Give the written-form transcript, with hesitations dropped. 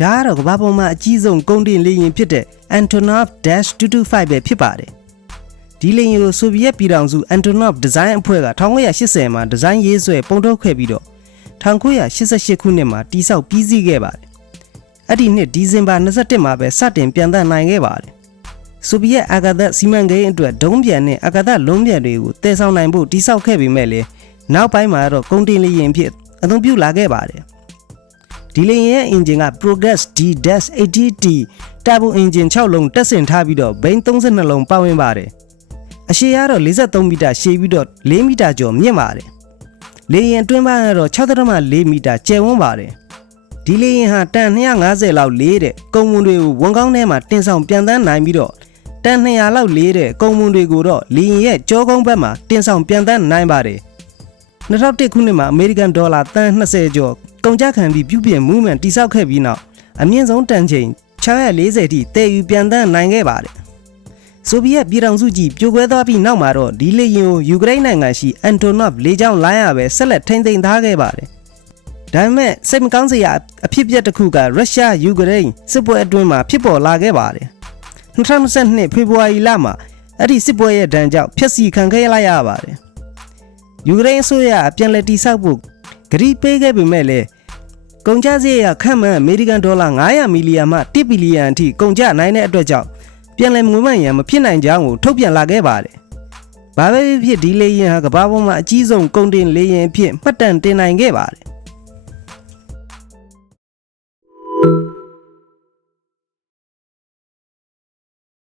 ဒါကတော့ကမ္ဘာပေါ်မှာအကြီးဆုံးကုန်တင်လေယာဉ်ဖြစ်တဲ့ Antonov -225 ပဲဖြစ်ပါတယ်ဒီလေယာဉ်ကိုဆိုဗီယက်ပြည်ထောင်စု Antonov ဒီဇိုင်းအဖွဲ့က1980မှာဒီဇိုင်းရေးဆွဲပုံထုတ်ခဲ့ပြီးတော့1988ခုနှစ်မှာတိစောက်ပြီးစီးခဲ့ပါတယ်အဲ့ဒီနှစ်ဒီဇင်ဘာ21မှာပဲစတင်ပြန်သန်းနိုင်ခဲ့ပါတယ်ဆိုဗီယက်အာကာသစီမံကိန်းအတွက်ဒုံးပျံနဲ့အာကာသလုံးပျံတွေကိုတည်ဆောက်နိုင်ဖို့တိစောက်ခဲ့ပေမဲ့လည်းနောက်ပိုင်းမှာတော့ကုန်တင်လေယာဉ်ဖြစ်အသုံးပြုလာခဲ့ပါတယ်ဒီလေယာဉ်ရဲ့အင်ဂျင်က Progress D-80T တာဘိုအင်ဂျင်6လုံးတက်ဆင်ထားပြီးတော့ဘိန်း32လုံးပါဝင်ပါတယ်အရှည်ကတော့43မီတာရှည်ပြီးတော့4မီတာကျော်မြင့်ပါတယ်လေယာဉ်အတွင်းပိုင်းကတော့ 6.4 မီတာကျယ်ဝန်းပါတယ်ဒီလေယာဉ်ဟာတန်250လောက်လေးတဲ့ကုန်မွန်တွေကိုဝန်ကောင်းထဲမှာတင်ဆောင်ပြန်သန်းနိုင်ပြီးတော့တန်200လောက်လေးတဲ့ကုန်မွန်တွေကိုတော့လေယာဉ်ရဲ့ကြောကုန်းဘက်မှာတင်ဆောင်ပြန်သန်းနိုင်ပါတယ်2001ခုနှစ်မှာအမေရိကန်ဒေါ်လာတန်20ကျော်ကုန်ကျခံပြီးပြုပြင်မှုမှန်တိစောက်ခဲ့ပြီးနောက်အမြင့်ဆုံးတန်ချိန်640ထိတည်ယူပြန်သန်းနိုင်ခဲ့ပါတယ်ဆိုဗီယက်ပြည်ထောင်စုကြီးပြိုကွဲသွားပြီးနောက်မှာတော့ဒီလေယာဉ်ကိုယူကရိန်းနိုင်ငံရှိ Antonov လေကြောင်းလိုင်းရပဲဆက်လက်ထိန်းသိမ်းထားခဲ့ပါတယ်ဒါပေမဲ့စိတ်မကောင်းစရာအဖြစ်အပျက်တစ်ခုကရုရှားယူကရိန်းစစ်ပွဲအတွင်းမှာဖြစ်ပေါ်လာခဲ့ပါတယ်2022ဖေဖော်ဝါရီလမှာအဲ့ဒီစစ်ပွဲရဲ့ဒဏ်ကြောင့်ဖျက်ဆီးခံခဲ့လိုက်ရပါတယ်ယူကရိန်းအစိုးရအပြန်လည်တည်ဆောက်ဖို့ဂရီပေးခဲ့ပေမဲ့လည်းကုန်ကျစရိတ်ရခန့်မှန်းအမေရိကန်ဒေါ်လာ900မီလီယံမှ1ဘီလီယံအထိကုန်ကျနိုင်တဲ့အတွက်ကြောင့်ပြန်လည်ငွေမှန်ရန်မဖြစ်နိုင်ကြောင်းကိုထုတ်ပြန်လာခဲ့ပါတယ်။ဘာပဲဖြစ်ဒီလေယာဉ်ဟာကမ္ဘာပေါ်မှာအကြီးဆုံးကုန်တင်လေယာဉ်အဖြစ်မှတ်တမ်းတင်နိုင်ခဲ့ပါတယ်။